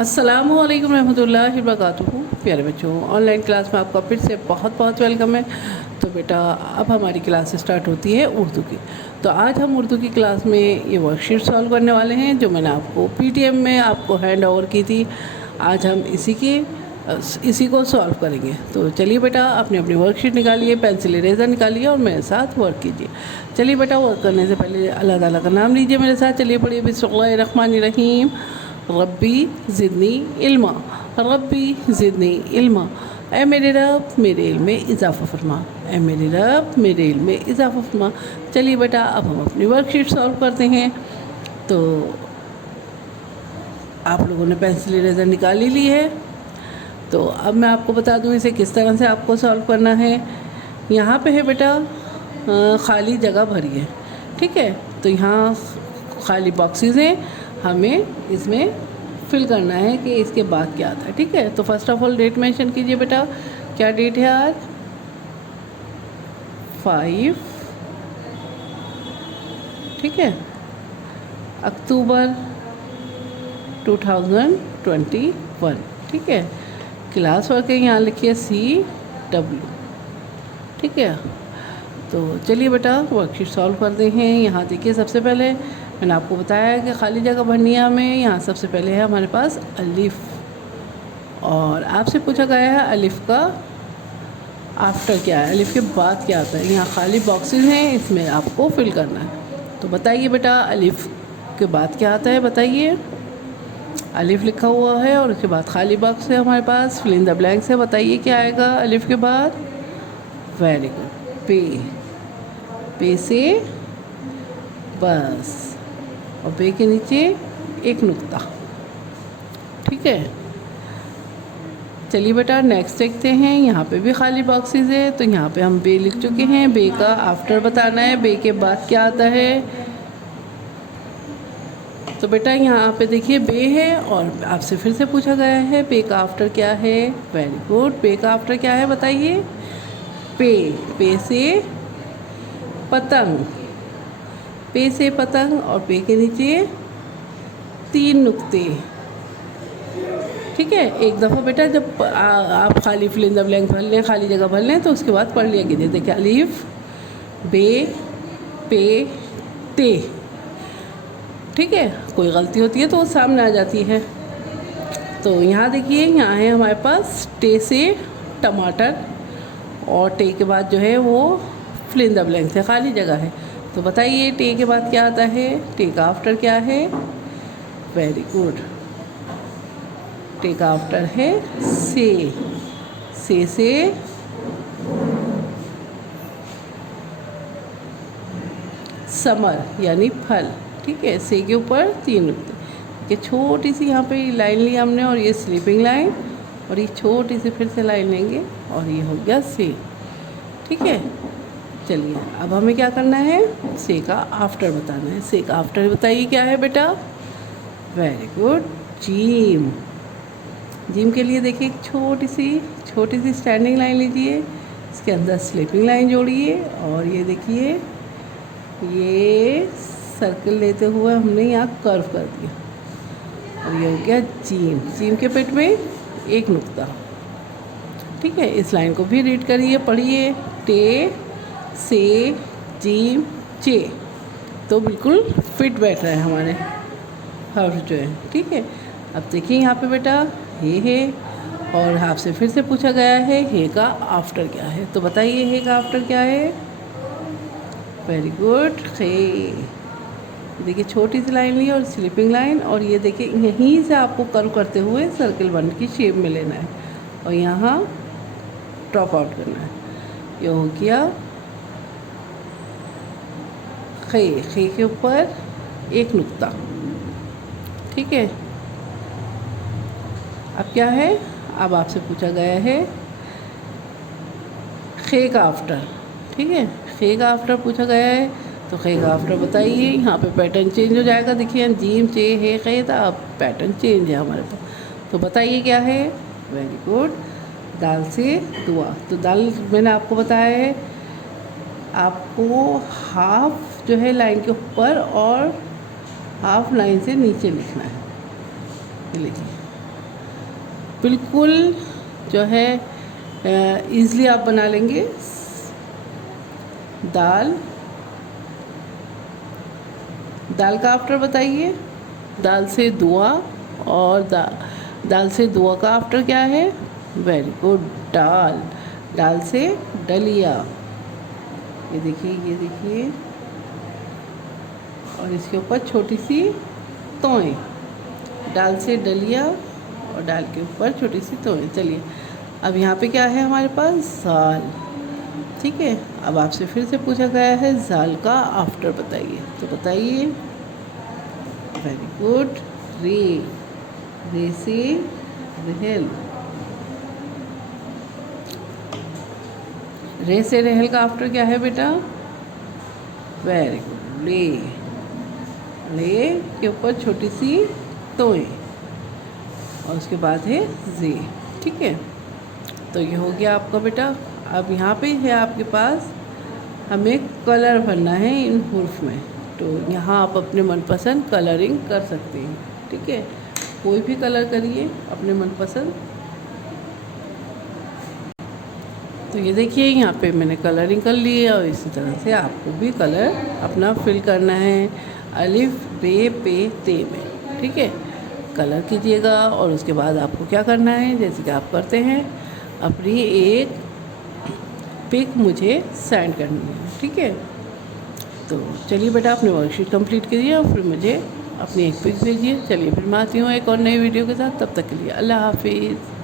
अस्सलामुअलैकुम रहमतुल्लाहि वबरकातुहू। प्यारे बच्चों, ऑनलाइन क्लास में आपका फिर से बहुत बहुत वेलकम है। तो बेटा, अब हमारी क्लास स्टार्ट होती है उर्दू की। तो आज हम उर्दू की क्लास में ये वर्कशीट सॉल्व करने वाले हैं जो मैंने आपको पीटीएम में आपको हैंड ओवर की थी। आज हम इसी को सॉल्व करेंगे। तो चलिए बेटा, अपनी अपनी वर्कशीट निकालिए, पेंसिल इरेज़र निकालिए और मेरे साथ वर्क कीजिए। चलिए बेटा, वर्क करने से पहले अल्लाह ताला का नाम लीजिए मेरे साथ। चलिए पढ़िए, बिस्मिल्लाहिर्रहमानिर्रहीम। रब्बी ज़िदनी इल्मा, रब्बी ज़िदनी इल्मा। ऐ मेरे रब, मेरे इल्म में इजाफ़ा फरमा। ऐ मेरे रब, मेरे इल्म में इजाफ़ा फरमा। चलिए बेटा, अब हम अपनी वर्कशीट सॉल्व करते हैं। तो आप लोगों ने पेंसिल इरेज़र निकाल ही ली है। तो अब मैं आपको बता दूं इसे किस तरह से आपको सॉल्व करना है। यहाँ पे है बेटा खाली जगह भरी है, ठीक है। तो यहाँ खाली बॉक्सेस हैं, हमें इसमें फिल करना है कि इसके बाद क्या आता है, ठीक है। तो first of all date mention कीजिए बेटा। क्या डेट है आज? 5, ठीक है, अक्टूबर 2021, ठीक है। क्लास वर्क है, यहाँ लिखिए CW, ठीक है। तो चलिए बेटा, वर्कशीट सॉल्व करते हैं। यहाँ देखिए, सबसे पहले मैंने आपको बताया कि खाली जगह भरनी है हमें। यहाँ सबसे पहले है हमारे पास अलिफ़, और आपसे पूछा गया है अलिफ़ का आफ्टर क्या है, अलिफ़ के बाद क्या आता है। यहाँ खाली बॉक्सेस हैं, इसमें आपको फिल करना है। तो बताइए बेटा, अलिफ़ के बाद क्या आता है, बताइए। अलिफ़ लिखा हुआ है और उसके बाद खाली बॉक्स है हमारे पास, फिल इन द ब्लैंक्स है। बताइए क्या आएगा अलिफ़ के बाद? वेरी गुड, पे से बस, और पे के नीचे एक नुक्ता, ठीक है। चलिए बेटा, नेक्स्ट देखते हैं। यहाँ पे भी खाली बॉक्सेस है, तो यहाँ पे हम बे लिख चुके हैं। बे का आफ्टर बताना है, बे के बाद क्या आता है। तो बेटा यहाँ पे देखिए बे है, और आपसे फिर से पूछा गया है बे का आफ्टर क्या है। वेरी गुड, बे का आफ्टर क्या है बताइए। पे से पतंग, पे से पतंग, और पे के नीचे 3 नुक्ते, ठीक है। एक दफ़ा बेटा जब आप खाली फिल इन द ब्लैंक भर लें, खाली जगह भर लें, तो उसके बाद पढ़ लिया कीजिए। देखिए, अलिफ, बे, पे, ते, ठीक है। कोई गलती होती है तो वो सामने आ जाती है। तो यहाँ देखिए, यहाँ है हमारे पास टे से टमाटर, और टे के बाद जो है वो फिल इन द ब्लैंक से खाली जगह है। तो बताइए टे के बाद क्या आता है, टे का आफ्टर क्या है। वेरी गुड, टे का आफ्टर है से समर यानी फल, ठीक है। से के ऊपर 3 नुक्ते, कि छोटी सी यहाँ पे लाइन ली हमने, और ये स्लीपिंग लाइन, और ये छोटी सी फिर से लाइन लेंगे, और ये हो गया से, ठीक है। चलिए, अब हमें क्या करना है, से का आफ्टर बताना है। से का आफ्टर बताइए क्या है बेटा। Very good, gym. जीम के लिए देखिए एक छोटी सी स्टैंडिंग लाइन लीजिए, इसके अंदर स्लीपिंग लाइन जोड़िए, और ये देखिए ये सर्कल लेते हुए हमने यहाँ कर्व कर दिया, और ये हो गया जीम। जीम के पेट में एक नुक्ता, ठीक है। इस लाइन को भी रीड करिए, पढ़िए। टे से जीम चे, तो बिल्कुल फिट बैठ रहा है हमारे हर्फ जो है, ठीक है। अब देखिए यहाँ पे बेटा हे है, और आपसे फिर से पूछा गया है हे का आफ्टर क्या है। तो बताइए हे का आफ्टर क्या है। वेरी गुड, हे। देखिए, छोटी सी लाइन ली और स्लीपिंग लाइन, और ये देखिए यहीं से आपको कर्व करते हुए सर्कल 1 की शेप में लेना है, और यहाँ ड्रॉप आउट करना है। ये हो गया खे के ऊपर एक नुक्ता, ठीक है। अब क्या है, अब आपसे पूछा गया है खे का आफ्टर, ठीक है। खे का आफ्टर पूछा गया है, तो खे का आफ्टर बताइए। यहाँ पे पैटर्न चेंज हो जाएगा, देखिए जीम चे हे खे था, अब पैटर्न चेंज है हमारे पास। तो बताइए क्या है। वेरी गुड, दाल से दुआ। तो दाल मैंने आपको बताया है, आपको हाफ जो है लाइन के ऊपर और हाफ लाइन से नीचे लिखना है। लिखिए, बिल्कुल जो है ईज़िली आप बना लेंगे। दाल, दाल का आफ्टर बताइए। दाल से दुआ, और दाल से दुआ का आफ्टर क्या है? वेरी गुड, दाल। दाल से दलिया, ये देखिए, ये देखिए, और इसके ऊपर छोटी सी तोय। दाल से दलिया और दाल के ऊपर छोटी सी तोय। चलिए, अब यहाँ पे क्या है हमारे पास? दाल। ठीक है, अब आपसे फिर से पूछा गया है दाल का आफ्टर बताइए, तो बताइए। वेरी गुड, रे। रे से रेहल। रे से रेहल का आफ्टर क्या है बेटा? वेरी गुड, ले। ले के ऊपर छोटी सी तोय, और उसके बाद है जे। ठीक है, तो ये हो गया आपका बेटा। अब यहाँ पे है आपके पास, हमें कलर भरना है इन हुर्फ में। तो यहाँ आप अपने मनपसंद कलरिंग कर सकते हैं। ठीक है, कोई भी कलर करिए अपने मनपसंद। तो ये देखिए, यहाँ पे मैंने कलरिंग कर ली है, और इसी तरह से आपको भी कलर अपना फिल करना है अलिफ बे पे ते में। ठीक है, कलर कीजिएगा, और उसके बाद आपको क्या करना है, जैसे कि आप करते हैं, अपनी एक पिक मुझे सेंड करनी है। ठीक है, तो चलिए बेटा, अपने वर्कशीट कंप्लीट कीजिए और फिर मुझे अपनी एक पिक भेजिए। चलिए, फिर मैं आती हूँ एक और नई वीडियो के साथ। तब तक के लिए अल्लाह हाफिज़।